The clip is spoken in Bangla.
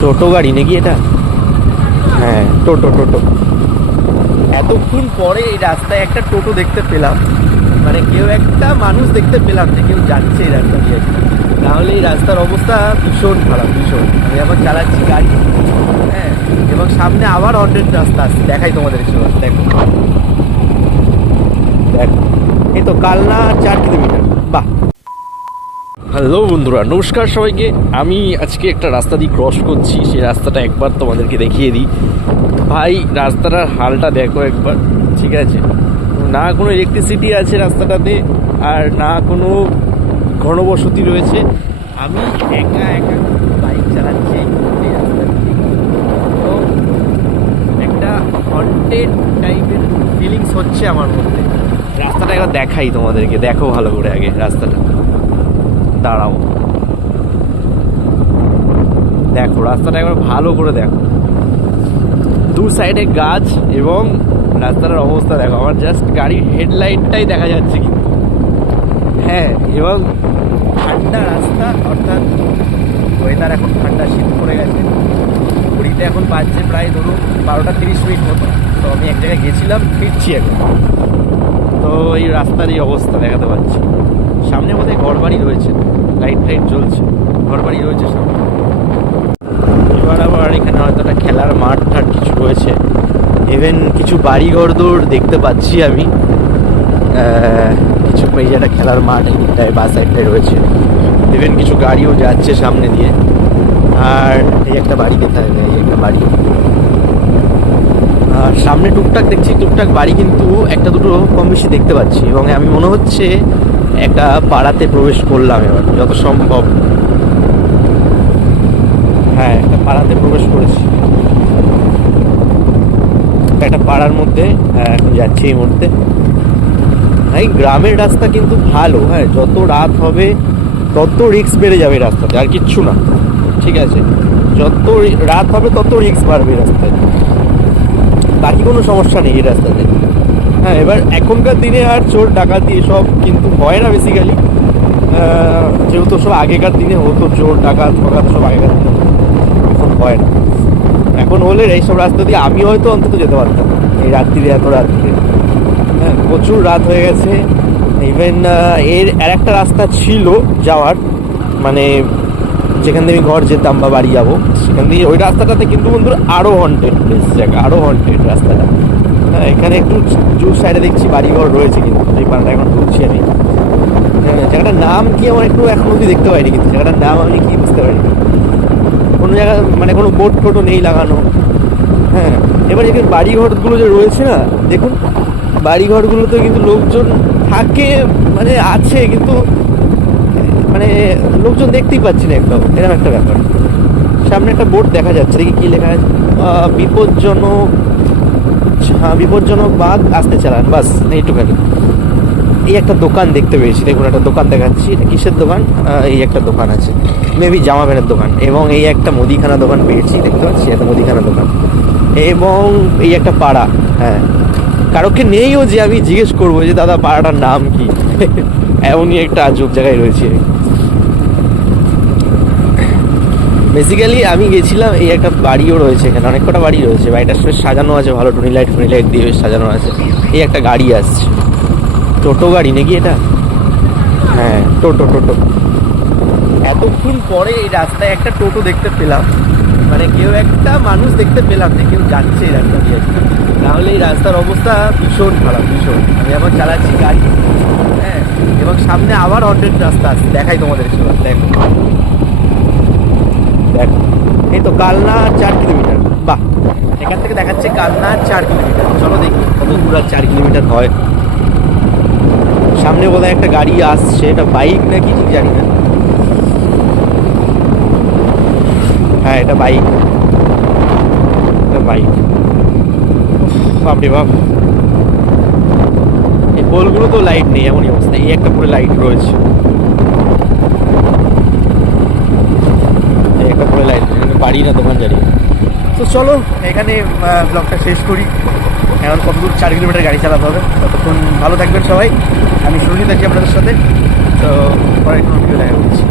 টোটো গাড়ি নাকি এটা? হ্যাঁ টোটো টোটো। এতক্ষণ পরে এই রাস্তায় একটা টোটো দেখতে পেলাম। মানে কেউ একটা মানুষ দেখতে পেলাম যে কেউ যাচ্ছে এই রাস্তা দিয়ে। তাহলে এই রাস্তার অবস্থা ভীষণ খারাপ ভীষণ। আমি এখন চালাচ্ছি গাড়ি। হ্যাঁ এবং সামনে আবার হন্ড্রেড রাস্তা আসছে দেখাই তোমাদের একটু রাস্তা দেখো। দেখো এই তো কালনা চার কিলোমিটার। বাহ। হ্যালো বন্ধুরা, নমস্কার সবাইকে। আমি আজকে একটা রাস্তা দিয়ে ক্রস করছি, সেই রাস্তাটা একবার তোমাদেরকে দেখিয়ে দিই। ভাই, রাস্তাটার হালটা দেখো একবার, ঠিক আছে? না কোনো ইলেকট্রিসিটি আছে রাস্তাটাতে, আর না কোনো ঘনবসতি রয়েছে। আমি একা একা বাইক চালাচ্ছি তো একটা হন্টেড টাইপের ফিলিংস হচ্ছে আমার মধ্যে। রাস্তাটা একবার দেখাই তোমাদেরকে, দেখো ভালো করে আগে রাস্তাটা। দাঁড়াও। দেখো, রাস্তাটা একবার ভালো করে দেখো। দু সাইডে গাছ এবং রাস্তাটার অবস্থা দেখো। আমার জাস্ট গাড়ির হেডলাইটটাই দেখা যাচ্ছে কিন্তু। হ্যাঁ এবং ঠান্ডা রাস্তা, অর্থাৎ ওয়েদার এখন ঠান্ডা, শীত পড়ে গেছে। পুরীতে এখন বাজছে প্রায় ধরুন বারোটা তিরিশ মিনিট মতো। তো আমি এক জায়গায় গেছিলাম, ফিরছি এখন। তো এই রাস্তার এই অবস্থা দেখাতে পাচ্ছি। সামনে বোধহয় ঘর বাড়ি রয়েছে। লাইট টাইট জ্বলছে। ঘর বাড়ি রয়েছে সামনে। এবার আবার এখানে হয়তো একটা খেলার মাঠ ঠাট কিছু রয়েছে। ইভেন কিছু বাড়ি ঘর দৌড় দেখতে পাচ্ছি আমি। কিছু এই যে একটা খেলার মাঠ এইটায় বাস সাইডটায় রয়েছে। ইভেন কিছু গাড়িও যাচ্ছে সামনে দিয়ে। আর এই একটা বাড়ি হবে এই একটা বাড়ি। আর সামনে টুকটাক দেখছি টুকটাক বাড়ি কিন্তু একটা দুটো কম বেশি দেখতে পাচ্ছি এবং আমি মনে হচ্ছে একটা পাড়াতে প্রবেশ করলাম এবার যত সম্ভব। হ্যাঁ একটা পাড়াতে প্রবেশ করেছি। একটা পাড়ার মধ্যে হ্যাঁ, এখন যাচ্ছি এই মুহূর্তে। এই গ্রামের রাস্তা কিন্তু ভালো হ্যাঁ যত রাত হবে তত রিক্স বেড়ে যাবে রাস্তাতে আর কিচ্ছু না। ঠিক আছে যত রাত হবে তত রিক্স বাড়বে রাস্তায়। বাকি কোনো সমস্যা নেই এই রাস্তাতে। হ্যাঁ এবার এখনকার দিনে আর চোর, ডাকাতি এসব কিন্তু হয় না বেসিক্যালি যেহেতু সব আগেকার দিনে হতো চোর, ডাকাত ফকাত সব আগেকার দিনে। এখন হয় না। এখন হলে এইসব রাস্তা দিয়ে আমি হয়তো অন্তত যেতে পারতাম। এই রাত্রিরে, এত রাত্রিরে। হ্যাঁ প্রচুর রাত হয়ে গেছে। ইভেন এর আর একটা রাস্তা ছিল যাওয়ার। মানে যেখান থেকে আমি ঘর যেতাম বা বাড়ি যাব, সেখান দিয়ে ওই রাস্তাটাতে কিন্তু বন্ধুরা আরও হন্টেড প্লেস জায়গা আরও হন্টেড রাস্তাটা। হ্যাঁ এখানে একটু জুর সাইডে দেখছি বাড়িঘর রয়েছে কিন্তু, এই পাড়াটা এখন ঢুকছি আমি। হ্যাঁ জায়গাটার নাম কি আমার একটু এখন অব্দি দেখতে পাইনি কিন্তু, জায়গাটার নাম আমি কি বুঝতে পারিনি। কোনো জায়গা মানে কোনো বোর্ড টোটো নেই লাগানো। হ্যাঁ এবার এখানে বাড়িঘরগুলো যে রয়েছে না, দেখুন, বাড়িঘরগুলোতে কিন্তু লোকজন থাকে মানে আছে, কিন্তু মানে লোকজন দেখতেই পাচ্ছি না একদম এরকম একটা ব্যাপার। সামনে একটা বোর্ড দেখা যাচ্ছে দেখি কি লেখা আহ, বিপজ্জনক হ্যাঁ বিপজ্জনক বাঘ আসতে চালান বাস এইটুখানি এই একটা দোকান দেখতে পেয়েছি দেখুন একটা দোকান দেখাচ্ছি এটা কিসের দোকান? এই একটা দোকান আছে মেবি জামা প্যান্টের দোকান এবং এই একটা মুদিখানা দোকান পেয়েছি দেখতে পাচ্ছি একটা মুদিখানা দোকান। এবং এই একটা পাড়া হ্যাঁ। কারোকে নেইও যে আমি জিজ্ঞেস করব যে দাদা পাড়াটার নাম কি? এমনই একটা আজব জায়গায় রয়েছে। বেসিক্যালি আমি গেছিলাম, এই একটা বাড়িও রয়েছে এখানে, অনেক কটা বাড়ি রয়েছে। বাড়িটার বেশ সাজানো আছে, ভালো টুনি লাইট টুনি লাইট দিয়ে সাজানো আছে। এই একটা গাড়ি আসছে। টোটো গাড়ি নাকি এটা? হ্যাঁ টোটো টোটো। এতক্ষণ পরে এই রাস্তায় একটা টোটো দেখতে পেলাম। মানে কেউ একটা মানুষ দেখতে পেলাম যে কেউ যাচ্ছে এই রাস্তা দিয়ে। তাহলে এই রাস্তার অবস্থা ভীষণ খারাপ, ভীষণ। আমি আবার চালাচ্ছি গাড়ি। হ্যাঁ এবং সামনে আবার হন্ড্রেড রাস্তা আছে। দেখাই তোমাদের রাস্তা দেখো। দেখো, এই তো কালনা চার কিলোমিটার। বাহ, এখান থেকে দেখাচ্ছে কালনা চার কিলোমিটার। চলো দেখি কত দূর আর চার কিলোমিটার হয়। সামনে বোধহয় একটা গাড়ি আসছে, এটা বাইক নাকি ঠিক জানি না। হ্যাঁ এটা বাইক। এটা বাইক। বাপরে বাপ। এই পোলগুলো তো লাইট নেই, এমনই অবস্থা। এই একটা পুরো লাইট রয়েছে। এই একটা লাইন বাড়ি না দোকান জানি। তো চলো, এখানে ব্লগটা শেষ করি। এখন কত দূর চার কিলোমিটার গাড়ি চালাতে হবে। ততক্ষণ ভালো থাকবেন সবাই। আমি সুরজিৎ আছি আপনাদের সাথে। তো পরে কোনো ভিডিও দেখা করছি